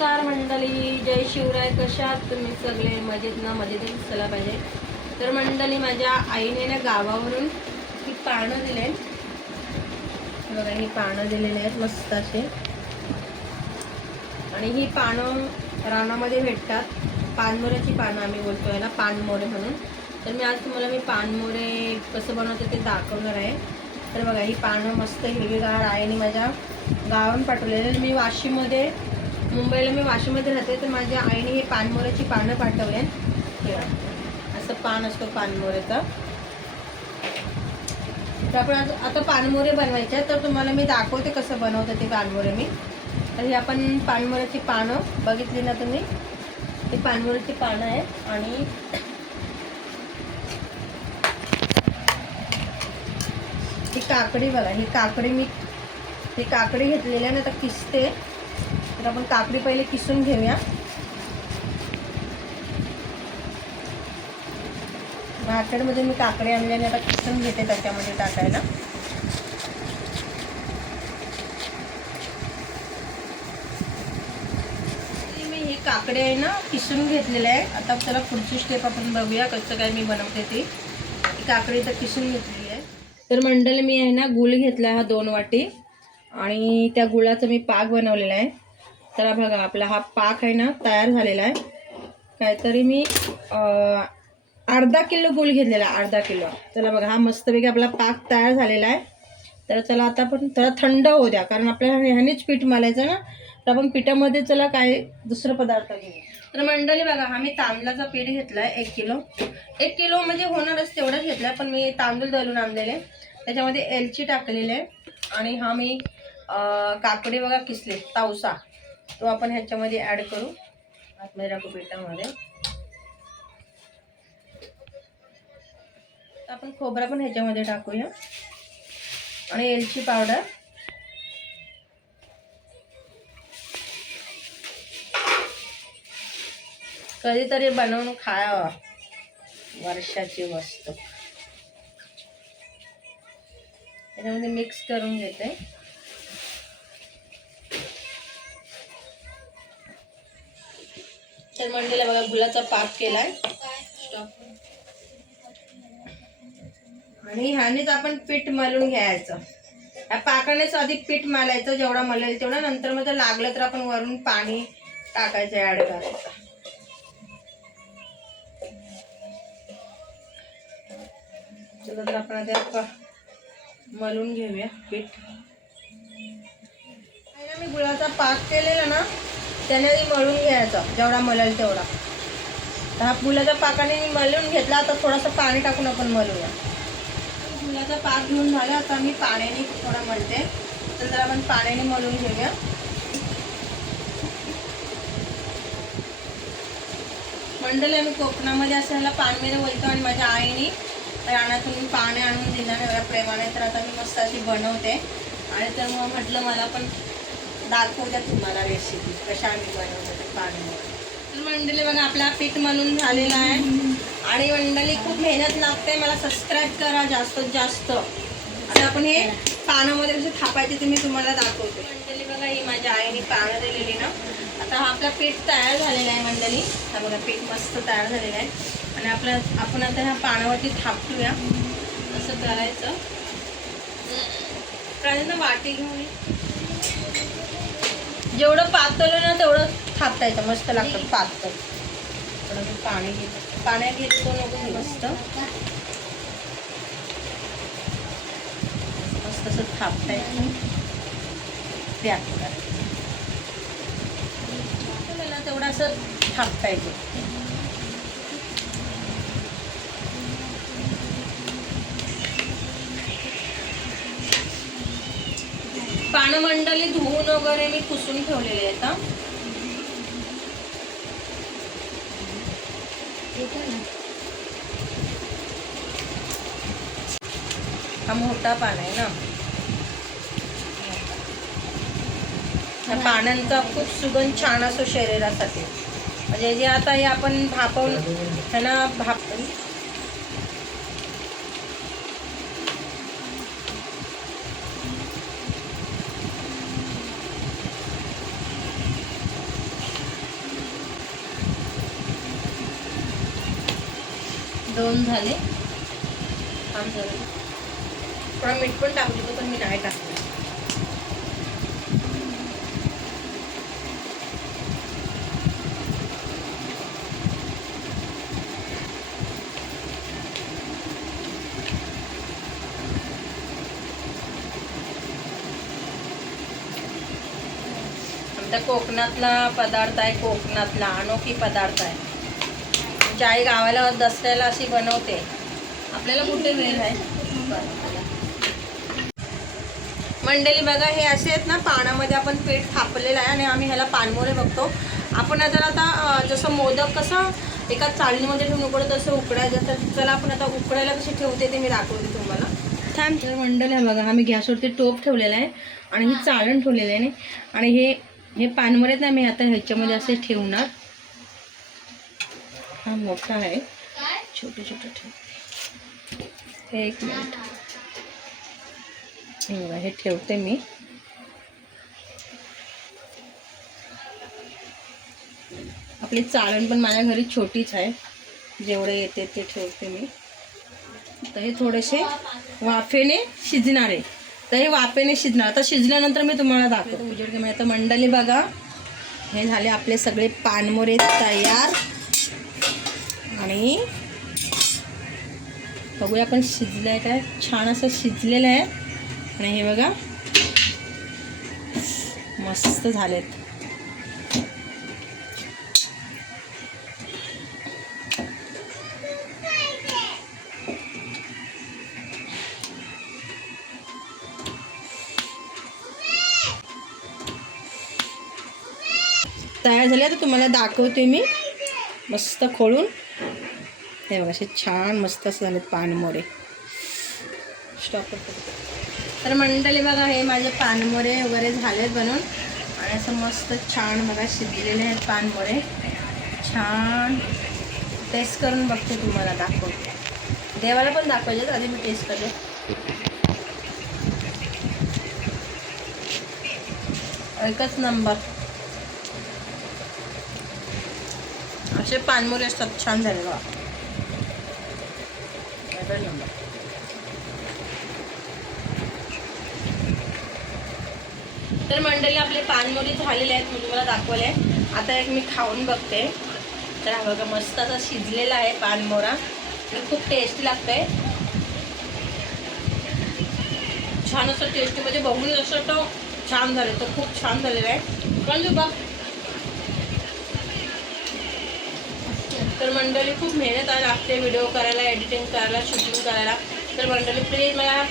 नमस्कार मंडळी, जय शिवराय. कशा आहात तुम्ही सगळे? मजेत ना? मजेतच दिसायला पाहिजे. तर मंडळी, माझ्या आईने ना गावावरून ही पानं दिले बघा. ही पानं दिलेली आहेत मस्त असे, आणि ही पानं रानामध्ये भेटतात. पानमोऱ्याची पानं आम्ही बोलतोय ना, पानमोरे म्हणून. तर मी आज तुम्हाला पानमोरे कसं बनवते ते दाखवणार आहे. तर बघा, ही पानं मस्त हिरवीगार आईने माझ्या गावावरून पाठवलेले. मी वाशीमध्ये, मुंबईला मी वाशीमध्ये राहते, तर माझ्या आईने हे पानमोऱ्याची पानं पाठवले. असं पान असतो पानमोऱ्याचा. तर आपण आता पानमोरे बनवायचे, तर तुम्हाला मी दाखवते कसं बनवतं ते पानमोरे मी. तर ही आपण पानमोऱ्याची पानं बघितली ना तुम्ही, ते पानमोऱ्याची पानं आहे. आणि ही काकडी बघा, ही काकडी घेतलेली आहे ना, तर किसते. तर आपण काकडी पहिले किसून घेऊया. मार्केटमध्ये मी काकडी आणली आणि आता किसून घेते त्याच्यामध्ये टाकायला. मी हे काकडी आहे ना किसून घेतलेले आहे. आता चला पुढची स्टेप आपण बघूया कसं काय मी बनवते ती. काकडी तर किसून घेतलेली आहे. तर मंडळी, मी आहे ना गुळ घेतला हा 2 वाटी, आणि त्या गुळाचा मी पाक बनवलेला आहे. तर बघा, आपला हा पाक आहे ना तयार झालेला आहे. काहीतरी मी अर्धा किलो गुळ घेतलेला, अर्धा किलो. चला बघा, हा मस्तपैकी आपला पाक तयार झालेला आहे. तर चला आता आपण थोडा थंड होऊ द्या, कारण आपल्याला ह्यानेच पीठ मलायचं ना. तर आपण पिठामध्ये चला काय दुसरं पदार्थ घेऊ. तर मंडळी बघा, हा मी तांदळाचा पीठ घेतला आहे 1 किलो म्हणजे होणारच तेवढंच घेतलं आहे. पण मी तांदूळ दळून आणलेले, त्याच्यामध्ये एलची टाकलेली आहे. आणि हा मी काकडी बघा किसले, तावसा, तो आपण ह्याच्यामध्ये ॲड करू. आतमध्ये टाकू पिठामध्ये. आपण खोबरा पण ह्याच्यामध्ये टाकूया, आणि एलची पावडर. कधीतरी बनवून खावा, वर्षाची वस्तू. त्याच्यामध्ये मिक्स करून घेते. तर मंडळीला बघा, गुळाचा पाक केलाय. आणि ह्यानेच आपण पीठ मळून घ्यायचं. या पाकानेच आधी पीठ मळायचं, जेवढा मळेल तेवढा. नंतर मग लागलं तर आपण वरून पाणी टाकायचं, ऍड करायचं. चला, तर आपण आता मळून घेऊया पीठ. मी गुळाचा पाक केलेला ना, त्याने मळून घ्यायचा जेवढा मळेल तेवढा. तर हा गुळाच्या पाकाने मी मळून घेतला. आता थोडंसं पाणी टाकून आपण मळूया. गुळाचा पाक घेऊन झाला, आता मी पाण्याने थोडा मळते. तर जरा आपण पाण्याने मळून घेऊया. मंडळी, आम्ही कोकणामध्ये असलेला पानमेरे बोलतो, आणि माझ्या आईने रानातून पाणी आणून दिलं एवढ्या प्रेमाने. तर आता मी मस्त अशी बनवते, आणि तर मग म्हटलं मला पण दाखवत्या तुम्हाला रेसिपी कशा आम्ही बनवतो ते पानमेरे. तर मंडळी बघा, आपला पीठ मळून झालेला आहे. आणि मंडळी, खूप मेहनत लागते. मला सबस्क्राईब करा जास्तीत जास्त. आता आपण हे पानामध्ये कसे थापायचे ते मी तुम्हाला दाखवते. मंडळी बघा, ही माझ्या आईने पानं दिलेली ना. आता हा आपला पीठ तयार झालेला आहे मंडळी. हा बघा, पीठ मस्त तयार झालेलं आहे. आणि आपण आता ह्या पानावरती थापटूया. असं करायचं. कारण वाटी घेऊन जेवढं पातळ ना तेवढं थापटायचं. मस्त लागतं पातळ. थोडं मी पाणी घेतो, पाण्यात घेतो नको मस्त मस्त असं थापटायचं. ते आपल्याला तेवढं असं थापटायचं. पानं मंडळी धुवून वगैरे मी पुसून ठेवलेले आहेत. हा मोठा पान आहे ना. या पानांचा खूप सुगंध छान असतो शरीरासाठी. म्हणजे जे आता हे आपण भापवून ह्याला भापून 2 झाले. काम झालं. थोडा मीठ पण टाकू देतो, पण मी नाही टाकलं. आमच्या कोकणातला पदार्थ आहे, कोकणातला अनोखी पदार्थ आहे. आमची आई गावाला दसऱ्याला अशी बनवते, आपल्याला कुठे वेळ आहे. मंडळी बघा, हे असे आहेत ना, पाण्यामध्ये आपण पीठ थापलेलं आहे आणि आम्ही ह्याला पानमोरे बघतो. आपण आता जसं मोदक कसं एका चाळणीमध्ये ठेवून उकडत तसं उकडायचं. तर चला आपण आता उकडायला कशी ठेवते ते मी दाखवते तुम्हाला. थांब. तर मंडळी आहे बघा, आम्ही गॅसवरती टोप ठेवलेला आहे आणि ही चाळण ठेवलेलं आहे आणि हे पानमोरे आहेत ना, मी आता ह्याच्यामध्ये असे ठेवणार. हा मोठा आहे, छोटे छोटे ठेव. एक मिनिट, हे ठेवते मी. आपली चाळण पण माझ्या घरी छोटीच आहे, जेवढे येते ते ठेवते मी. तर हे थोडेसे वाफेने शिजणार आहे. तर हे वाफेने शिजणार. आता शिजल्यानंतर मी तुम्हाला दाखवतो उजेड कमी. आता मंडळी बघा, हे झाले आपले सगळे पानमोरे तयार. आणि बघूया आपण शिजलं आहे काय. छान असं शिजलेलं आहे. आणि हे बघा मस्त झालेत. तयार झाले. तर तुम्हाला दाखवते मी मस्त खोळून. हे बघा, असे छान मस्त असं झालेत पानमोरे. स्टॉप करतो. तर मंडळी बघा, हे माझे पानमोरे वगैरे झालेत बनून आणि असं मस्त छान बघा शिजलेले आहेत पानमोरे. छान टेस्ट करून बघते, तुम्हाला दाखवते. देवाला पण दाखवायचे, आधी मी टेस्ट करते. एकच नंबर असे पानमोरे असतात. छान झाले बघा. नंबर. तर मंडळी आपले पानमोरे झालेले आहेत, मी तुम्हाला दाखवले. आता एक मी खाऊन बघते. तर हा बघा मस्त असा शिजलेला आहे पानमोरा. खूप टेस्टी लागतंय. छान असं टेस्टी, म्हणजे बघून असं तो छान झालं. तर खूप छान झालेलं आहे. पण बघ, तर मंडळी खूप मेहनत लागते व्हिडिओ करायला, एडिटिंग करायला, शूटिंग करायला. तर मंडळी प्लीज मला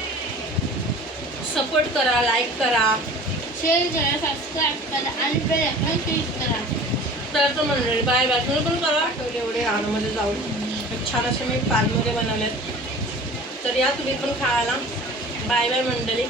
सपोर्ट करा, लाईक करा, शेअर करा, सबस्क्राईब करा आणि बेल आयकॉन क्लिक करा. तर मंडळी बाय बाय. तुम्ही पण करा. एवढे आणामध्ये जाऊन छान असे मी पानमोरे बनवलेत. तर या तुम्ही पण खायला. बाय बाय मंडळी.